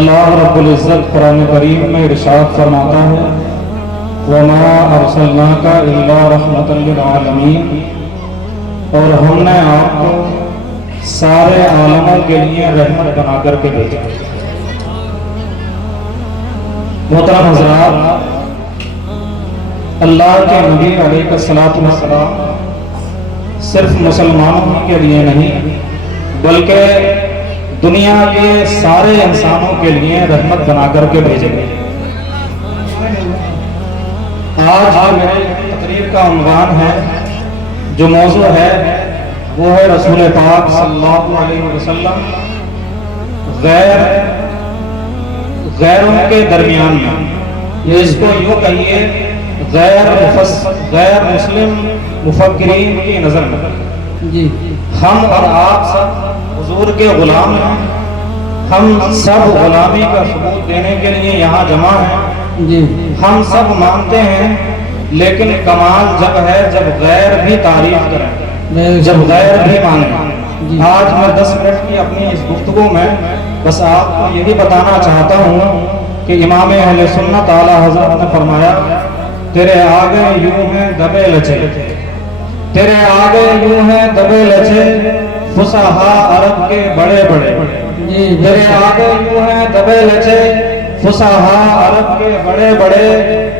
اللہ رب العزت قرآن کریم میں ارشاد فرماتا ہے وَمَا أَرْسَلْنَاكَ إِلَّا رَحْمَةً لِلْعَالَمِينَ، اور ہم نے آپ کو سارے عالموں کے لیے رحمت بنا کر کے بھیجا۔ محترم حضرات، اللہ کے نبی علیہ الصلوۃ والسلام صرف مسلمانوں کے لیے نہیں بلکہ دنیا کے سارے انسانوں کے لیے رحمت بنا کر کے بھیجے گئے۔ آج میری تقریر کا عنوان ہے، جو موضوع ہے وہ ہے رسول پاک صلی اللہ علیہ وسلم غیروں کے درمیان میں، اس کو یوں کہیے غیر مسلم مفکرین کی نظر میں ہم اور آپ سب حضور کے غلام ہیں، ہم سب غلامی کا ثبوت دینے کے لیے یہاں جمع ہیں۔ ہم سب مانتے ہیں، لیکن کمال جب ہے جب غیر بھی تعریف کریں، جب غیر بھی مانیں۔ آج میں 10 منٹ کی اپنی اس گفتگو میں بس آپ کو یہی بتانا چاہتا ہوں کہ امام اہل سنت اعلیٰ حضرت نے فرمایا تیرے آگے یوں ہیں دبے لچے، تیرے آگے یوں ہیں دبے لچے فصحا عرب کے بڑے بڑے، تیرے آگے یوں ہیں دبے لچے فصحا عرب کے بڑے بڑے،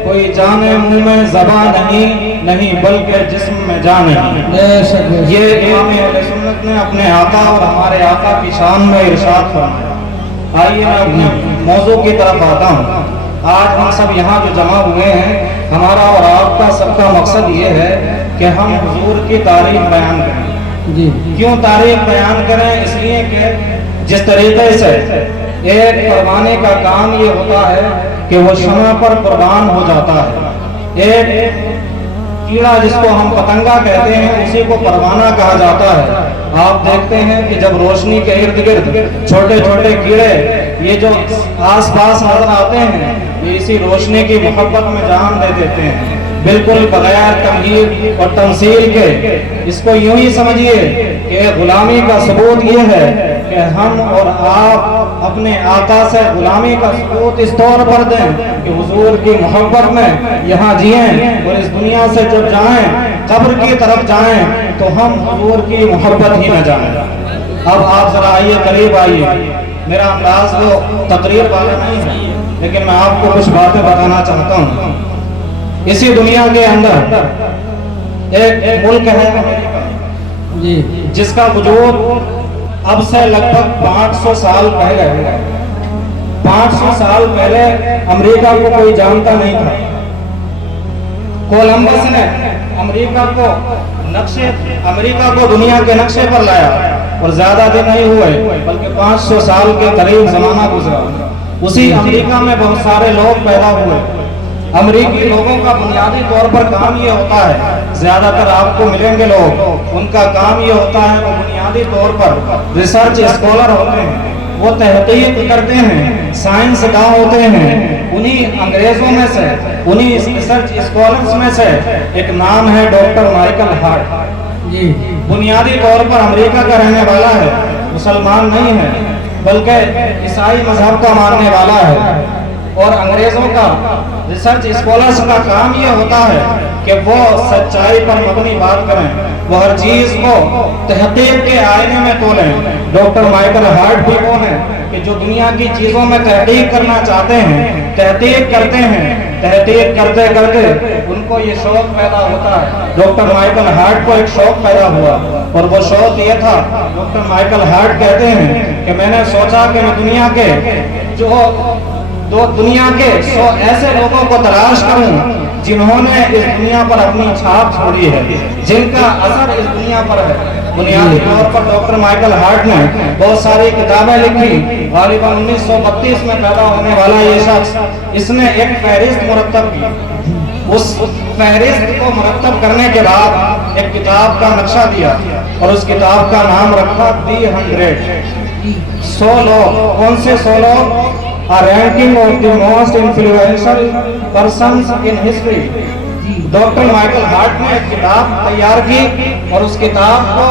کوئی جانے منہ میں زبان نہیں بلکہ جسم میں جان ہے۔ یہ امام اہل سنت نے اپنے آقا اور ہمارے آقا کی شان میں ارشاد فرمایا۔ آئیے میں اپنے موضوع کی طرف آتا ہوں۔ آج ہم سب یہاں جو جمع ہوئے ہیں، ہمارا اور آپ کا سب کا مقصد یہ ہے کہ ہم حضور کی تعریف بیان کریں۔ کیوں تعریف بیان کریں؟ اس لیے کہ جس طریقے سے ایک پروانے کا کام یہ ہوتا ہے کہ وہ شمع پر قربان ہو جاتا ہے، ایک کیڑا جس کو ہم پتنگا کہتے ہیں اسی کو پروانہ کہا جاتا ہے۔ آپ دیکھتے ہیں کہ جب روشنی کے ارد گرد چھوٹے چھوٹے کیڑے یہ جو آس پاس نظر آتے ہیں، یہ اسی روشنی کی محبت میں جان دے دیتے ہیں، بالکل بغیر تمہید اور تمثیل کے۔ اس کو یوں ہی سمجھیے کہ غلامی کا ثبوت یہ ہے کہ ہم اور آپ اپنے آقا سے غلامی کا ثبوت اس طور پر دیں کہ حضور کی محبت میں یہاں جئیں، اور اس دنیا سے جب جائیں قبر کی طرف جائیں تو ہم حضور کی محبت ہی میں جائیں۔ اب آپ ذرا آئیے، قریب آئیے۔ میرا انداز وہ تقریر والا نہیں ہے، لیکن میں آپ کو کچھ باتیں بتانا چاہتا ہوں۔ اسی دنیا کے اندر ایک ملک ہے جس کا وجود اب سے لگ بھگ 500 سال پہلے، 500 سال پہلے امریکہ کو کوئی جانتا نہیں تھا۔ کولمبس نے امریکہ کو دنیا کے نقشے پر لایا، اور زیادہ دن نہیں ہوئے بلکہ 500 سال کے قریب زمانہ گزرا۔ اسی امریکہ میں بہت سارے لوگ پیدا ہوئے۔ امریکی لوگوں کا بنیادی طور پر کام یہ ہوتا ہے، زیادہ تر آپ کو ملیں گے لوگ، ان کا کام یہ ہوتا ہے، وہ بنیادی طور پر ریسرچ اسکالر ہوتے ہیں، وہ تحقیق کرتے ہیں، سائنس داں ہوتے ہیں۔ انہی انگریزوں میں سے، انہی ریسرچ اسکالرز میں سے ایک نام ہے ڈاکٹر مائیکل ہارٹ۔ بنیادی طور پر امریکہ کا رہنے والا ہے، مسلمان نہیں ہے بلکہ عیسائی مذہب کا ماننے والا ہے۔ اور انگریزوں کا ریسرچ اسکالرز کا کام یہ ہوتا ہے کہ وہ سچائی پر مبنی بات کریں، وہ ہر چیز کو تحقیق کے آئینے میں تولیں۔ ڈاکٹر مائیکل ہارٹ بھی وہ ہیں کہ جو دنیا کی چیزوں میں تحقیق کرنا چاہتے ہیں، تحقیق کرتے ہیں، تحقیق کرتے کرتے ان کو یہ شوق پیدا ہوتا ہے۔ ڈاکٹر مائیکل ہارٹ کو ایک شوق پیدا ہوا، اور وہ شوق یہ تھا، ڈاکٹر مائیکل ہارٹ کہتے ہیں کہ میں نے سوچا کہ میں دنیا کے 100 ایسے لوگوں کو تلاش کروں جنہوں نے اس دنیا پر اپنی چھاپ چھوڑی ہے، جن کا اثر اس دنیا پر ہے۔ بنیادی طور پر ڈاکٹر مائیکل ہارٹ نے بہت ساری کتابیں لکھی۔ غالباً 1932 میں پیدا ہونے والا یہ شخص، اس نے ایک فہرست مرتب کی۔ اس فہرست کو مرتب کرنے کے بعد ایک کتاب کا نقشہ دیا، اور اس کتاب کا نام رکھا دی 100 لوگ۔ کون سے 100 لوگ؟ A ranking of the most influential persons in history۔ Doctor Michael Hart نے ایک کتاب تیار کی، اور اس کتاب کو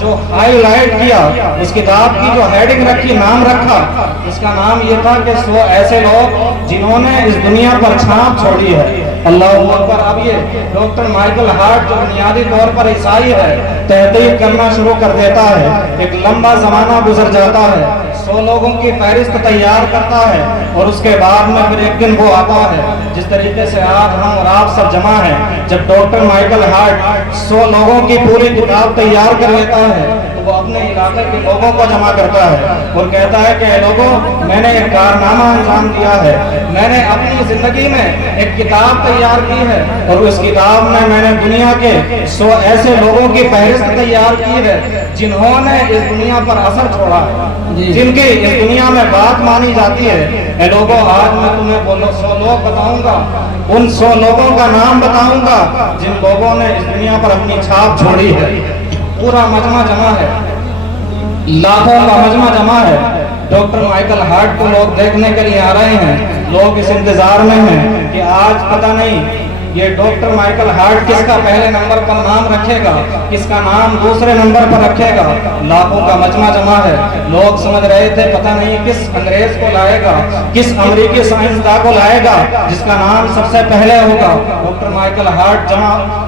جو ہائی لائٹ کیا، اس کتاب کی جو ہیڈنگ رکھی، نام رکھا، اس کا نام یہ تھا کہ 100 ایسے لوگ جنہوں نے اس دنیا پر چھاپ چھوڑی ہے۔ اللہ اکبر۔ اب یہ ڈاکٹر مائیکل ہارٹ جو بنیادی طور پر عیسائی ہے، تحقیق کرنا شروع کر دیتا ہے، ایک لمبا زمانہ گزر جاتا ہے، 100 لوگوں کی فہرست تیار کرتا ہے، اور اس کے بعد میں پھر ایک دن وہ آتا ہے جس طریقے سے آج ہم اور آپ سب جمع ہیں۔ جب ڈاکٹر مائیکل ہارٹ 100 لوگوں کی پوری کتاب تیار کر لیتا ہے تو وہ اپنے علاقے کے لوگوں کو جمع کرتا ہے اور کہتا ہے کہ اے لوگوں، میں نے ایک کارنامہ انجام دیا ہے، میں نے اپنی زندگی میں ایک کتاب تیار کی ہے، اور اس کتاب میں میں نے دنیا کے 100 ایسے لوگوں کی فہرست تیار کی ہے جنہوں نے اس دنیا پر اثر چھوڑا ہے، جن کی اس دنیا میں بات مانی جاتی ہے۔ اے لوگوں، آج میں تمہیں 100 لوگ بتاؤں گا، ان 100 لوگوں کا نام بتاؤں گا جن لوگوں نے اس دنیا پر اپنی چھاپ چھوڑی ہے۔ پورا مجمع جمع ہے، لاکھوں کا مجمع جمع ہے۔ ڈاکٹر مائیکل ہارٹ کو لوگ دیکھنے کے لیے آ رہے ہیں، لوگ اس انتظار میں ہیں کہ آج پتہ نہیں یہ ڈاکٹر مائیکل ہارٹ کس کا پہلے نمبر پر نام رکھے گا، کس کا نام دوسرے نمبر پر رکھے گا۔ لاکھوں کا مجمع جمع ہے، لوگ سمجھ رہے تھے پتہ نہیں کس انگریز کو لائے گا، کس امریکی سائنسداں کو لائے گا جس کا نام سب سے پہلے ہوگا۔ ڈاکٹر مائیکل ہارٹ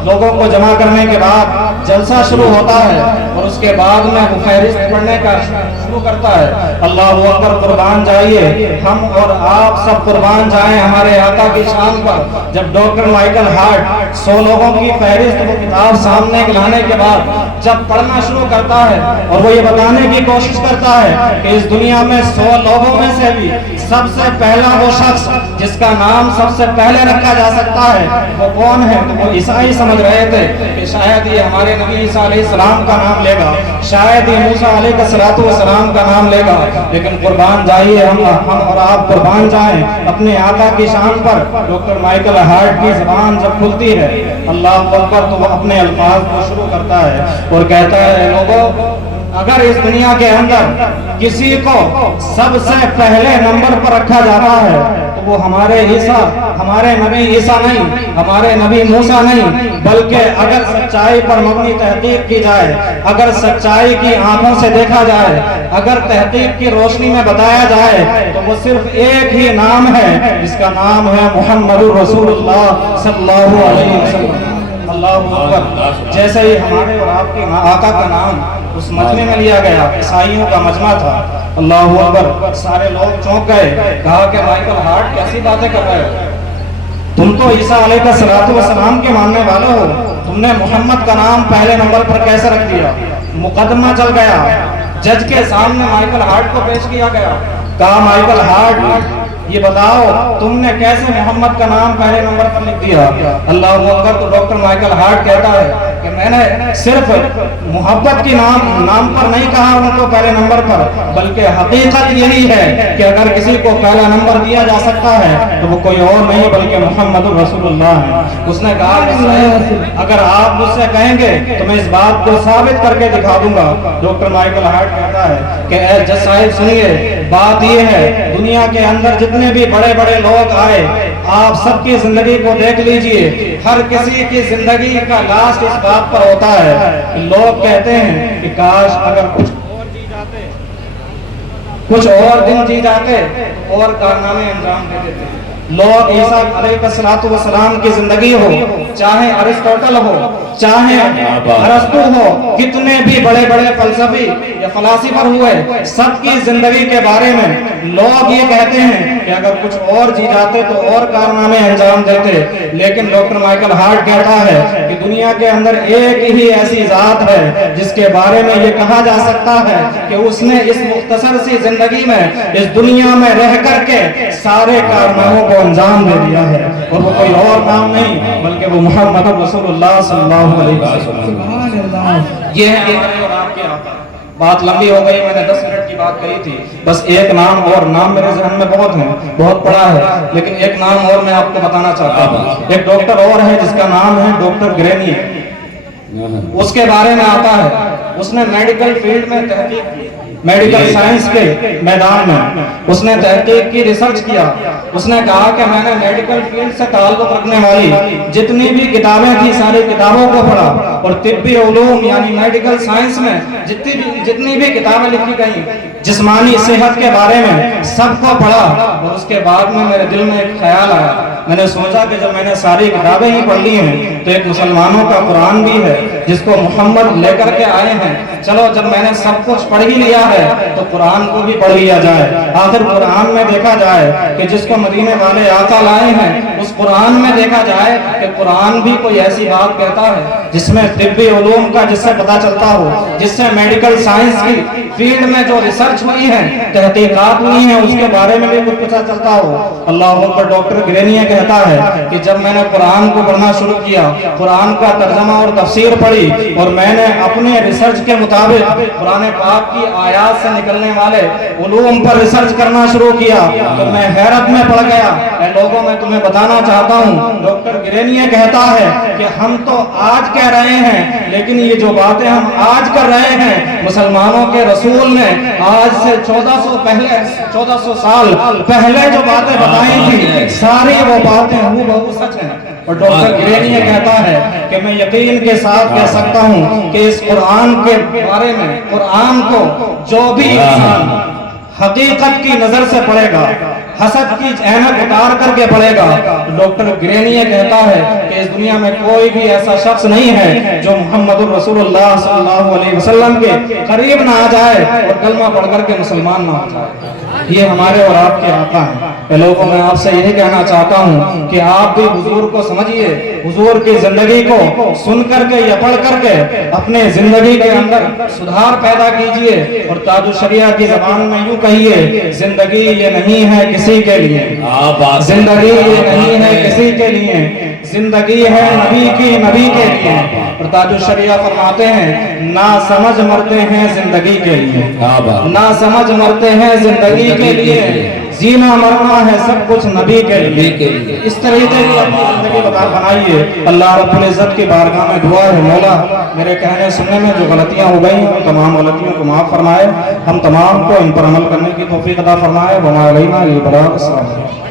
لوگوں کو جمع کرنے کے بعد جلسہ شروع ہوتا ہے، اور اس کے بعد میں وہ فہرست پڑھنے کا شروع کرتا ہے۔ اللہ اکبر۔ قربان جائیے، ہم اور آپ سب قربان جائیں ہمارے آقا کی شان پر۔ جب ڈاکٹر مائیکل ہارٹ 100 لوگوں کی فہرست وہ کتاب سامنے لانے کے بعد جب پڑھنا شروع کرتا ہے، اور وہ یہ بتانے کی کوشش کرتا ہے کہ اس دنیا میں 100 لوگوں میں سے بھی سب سے پہلا وہ شخص جس کا نام سب سے پہلے رکھا جا سکتا ہے وہ کون ہے، تو وہ عیسائی سمجھ رہے تھے کہ شاید یہ ہمارے نبی عیسیٰ علیہ السلام کا نام لے گا، شاید یہ موسیٰ علیہ السلام کا نام لے گا۔ لیکن قربان جائیے، ہم اور آپ قربان جائیں اپنے آقا کی شان پر۔ ڈاکٹر مائیکل ہارٹ کی زبان جب کھلتی ہے اللہ اکبر تو وہ اپنے الفاظ کو شروع کرتا ہے اور کہتا ہے، لوگوں، اگر اس دنیا کے اندر کسی کو سب سے پہلے نمبر پر رکھا جاتا ہے تو وہ ہمارے نبی عیسیٰ نہیں، ہمارے نبی موسیٰ نہیں، بلکہ اگر سچائی پر مبنی تحقیق کی جائے، اگر سچائی کی آنکھوں سے دیکھا جائے، اگر تحقیق کی روشنی میں بتایا جائے تو وہ صرف ایک ہی نام ہے جس کا نام ہے محمد رسول اللہ صلی اللہ علیہ وسلم۔ اللہ اکبر۔ جیسے ہی ہمارے اور آپ کے آقا کا نام اس مجمع میں لیا گیا، عیسائیوں کا مجمع تھا، اللہ اکبر، سارے لوگ چونک گئے، کہا کہ مائیکل ہارٹ کیسی باتیں کر رہے ہو، تم تو عیسیٰ علیہ السلام کے ماننے والے ہو، تم نے محمد کا نام پہلے نمبر پر کیسے رکھ دیا؟ مقدمہ چل گیا، جج کے سامنے مائیکل ہارٹ کو پیش کیا گیا، کہا مائیکل ہارٹ یہ بتاؤ تم نے کیسے محمد کا نام پہلے نمبر پر لکھ دیا؟ اللہ اکبر۔ تو ڈاکٹر مائیکل ہارٹ کہتا ہے کہ میں نے صرف محبت کی نام پر نہیں کہا ان کو پہلے نمبر پر، بلکہ حقیقت یہی ہے کہ اگر کسی کو پہلا نمبر دیا جا سکتا ہے تو وہ کوئی اور نہیں بلکہ محمد رسول اللہ ہے۔ اس نے کہا کہ اگر آپ مجھ سے کہیں گے تو میں اس بات کو ثابت کر کے دکھا دوں گا۔ ڈاکٹر مائیکل ہارٹ کہتا ہے کہ اے جج صاحب سنیے، بات یہ ہے دنیا کے اندر جتنے بھی بڑے بڑے لوگ آئے آپ سب کی زندگی کو دیکھ لیجئے، ہر کسی کی زندگی کا لاسٹ اس بات پر ہوتا ہے، لوگ کہتے ہیں کہ کاش اگر کچھ اور جی جاتے، کچھ اور دن جی جاتے اور کارنامے انجام دے دیتے۔ لوگ عیسیٰ علیہ السلام کی زندگی ہو، چاہے ارسطوٹل ہو، چاہے ارسطو ہو، کتنے بھی بڑے بڑے فلسفی یا فلاسفر ہوئے، سب کی زندگی کے بارے میں لوگ یہ کہتے ہیں کہ اگر کچھ اور جی جاتے تو اور کارنامے انجام دیتے۔ لیکن ڈاکٹر مائیکل ہارٹ کہتا ہے کہ دنیا کے اندر ایک ہی ایسی ذات ہے جس کے بارے میں یہ کہا جا سکتا ہے کہ اس نے اس مختصر سی زندگی میں اس دنیا میں رہ کر کے سارے کارناموں کو انجام دے دیا ہے، اور وہ کوئی اور نام نہیں بلکہ وہ محمد رسول اللہ صلی اللہ علیہ وسلم۔ یہ ہے ہمارے اور آپ کے آقا۔ بات لمبی ہو گئی، میں نے 10 منٹ کی بات کہی تھی، بس ایک نام اور، نام میرے ذہن میں بہت ہیں، بہت پڑا ہے، لیکن ایک نام اور میں آپ کو بتانا چاہتا ہوں۔ ایک ڈاکٹر اور ہے جس کا نام ہے ڈاکٹر گرینی، اس کے بارے میں آتا ہے اس نے میڈیکل فیلڈ میں تحقیق کی، میڈیکل سائنس کے میدان میں اس نے تحقیق کی، ریسرچ کیا. اس نے کہا کہ میں نے میڈیکل فیلڈ سے تعلق رکھنے والی جتنی بھی کتابیں تھی ساری کتابوں کو پڑھا، اور طبی علوم یعنی میڈیکل سائنس میں جتنی بھی کتابیں لکھی گئی جسمانی صحت کے بارے میں سب کو پڑھا. اور اس کے بعد میں میرے دل میں ایک خیال آیا. میں نے سوچا کہ جب میں نے ساری کتابیں ہی پڑھ لی ہیں تو ایک مسلمانوں کا قرآن بھی ہے جس کو محمد لے کر کے آئے ہیں، چلو جب میں نے سب کچھ پڑھ ہی لیا ہے تو قرآن کو بھی پڑھ لیا جائے. آخر قرآن میں دیکھا جائے کہ جس کو مدینے والے آقا لائے ہیں اس قرآن میں دیکھا جائے کہ قرآن بھی کوئی ایسی بات کہتا ہے جس میں طبی علوم کا جس سے پتہ چلتا ہو، جس سے میڈیکل سائنس کی فیلڈ میں جو ریسرچ ہوئی ہے، تحقیقات ہوئی ہیں، اس کے بارے میں بھی کچھ پتہ چلتا ہو. اللہ اکبر. ڈاکٹر گرینیہ کہتا ہے کہ جب میں نے قرآن کو پڑھنا شروع کیا، قرآن کا ترجمہ اور تفسیر پڑھی، اور میں نے اپنے ریسرچ کے مطابق قرآن پاک کی آیات سے نکلنے والے علوم پر ریسرچ کرنا شروع کیا تو میں حیرت میں پڑ گیا. اے لوگوں، میں تمہیں بتانا چاہتا ہوں، ڈاکٹر گرینیہ کہتا ہے کہ ہم تو آج کہہ رہے ہیں، لیکن یہ جو باتیں ہم آج کر رہے ہیں مسلمانوں کے رسول نے آج سے 1400 سال پہلے جو باتیں بتائی تھی ساری وہ باتیں ہو سچ ہیں. اور ڈاکٹر گرینیہ کہتا ہے کہ میں یقین کے ساتھ کہہ سکتا ہوں کہ اس قرآن کے بارے میں، قرآن کو جو بھی انسان حقیقت کی نظر سے پڑھے گا، حسد کی عینک اتار کر کے پڑھے گا، ڈاکٹر گرینیہ کہتا ہے کہ اس دنیا میں کوئی بھی ایسا شخص نہیں ہے جو محمد الرسول اللہ صلی اللہ علیہ وسلم کے قریب نہ آ جائے اور کلمہ پڑھ کر کے مسلمان نہ ہو جائے. یہ ہمارے اور آپ کے آقا ہیں. اے لوگوں، میں آپ سے یہی کہنا چاہتا ہوں کہ آپ بھی حضور کو سمجھیے، حضور کی زندگی کو سن کر کے یا پڑھ کر کے اپنے زندگی کے اندر سدھار پیدا کیجئے. اور تاج الشریعہ کی زبان میں یوں کہیے، زندگی یہ نہیں ہے کسی کے لیے، زندگی یہ نہیں ہے کسی کے لیے، زندگی ہے نبی کی، نبی کے لیے. اور تاج الشریعہ فرماتے ہیں نا سمجھ مرتے ہیں زندگی کے لیے، نا سمجھ مرتے ہیں زندگی کے لیے، جینا مرنا ہے سب کچھ نبی کے لیے. اس طریقے کی اپنی زندگی بنائیے. اللہ رب العزت کی بارگاہ میں دعا ہے، مولا میرے کہنے سننے میں جو غلطیاں ہو گئی ان تمام غلطیوں کو معاف فرمائے، ہم تمام کو ان پر عمل کرنے کی توفیق عطا فرمائے. وما علینا الا البلاغ. السلام علیکم.